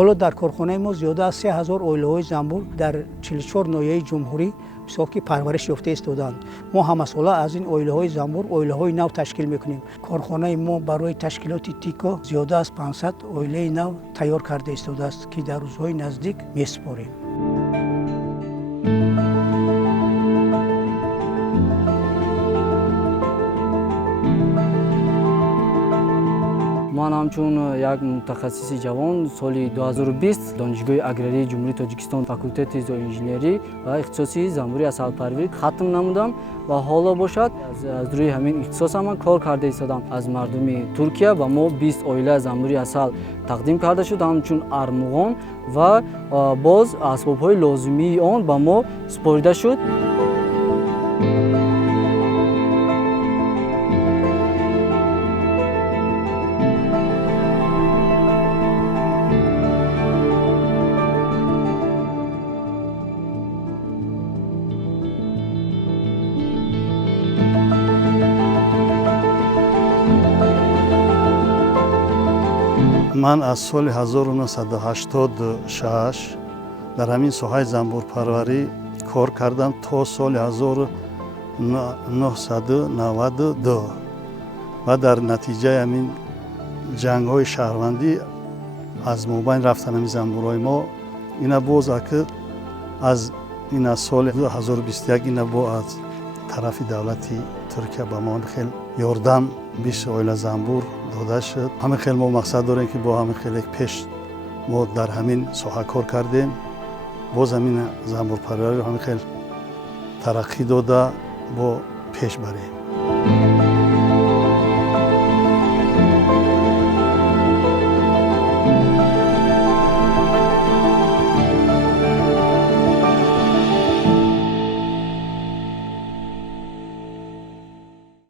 Ҳоло дар корхонаи мо зиёда аз се ҳазор оилаҳои занбур дар чилчор ноҳияи ҷумҳурӣ мисол ки парвариш ёфта истодаанд мо ҳамасола аз ин оилаҳои занбур оилаҳои нав ташкил мекунем. Корхонаи мо барои ташкилоти тико зиёда аз 500 оилаи нав тайёр карда истодааст ки дар рӯзҳои наздик месупорем ман ҳамчун як мутахассиси ҷавон соли 2020 донишгоҳи аграрии ҷумҳурии тоҷикистон факултети зооинженерӣ ва ихтисоси занбурӣ асалпарварӣ хатм намудам. Ва ҳоло бошад аз рӯи ҳамин ихтисосам ман кор карда истодам. Аз мардуми туркия ба мо 20 оила занбури асал тақдим карда шуд ҳамчун армуғон ва боз асбобҳои лозимии он ба мо супорида шуд ман аз соли 1986 дар ҳамин соҳаи занбурпарварӣ кор кардам то соли 1992 ва дар натиҷаи ҳамин ҷангҳои шаҳрвандӣ аз мобайн рафтан ҳамин занбурҳои мо ина боза ки аз ина соли 2021 ина бо аз тарафи давлати туркия ба мо хел ёрдам бист оила занбур дода шуд ҳамин хел мо мақсад дорем ки бо ҳамин хеле пеш мо дар ҳамин соҳа кор кардем боз ҳамин занбурпарвариро ҳамин хел тараққӣ дода бо пеш барем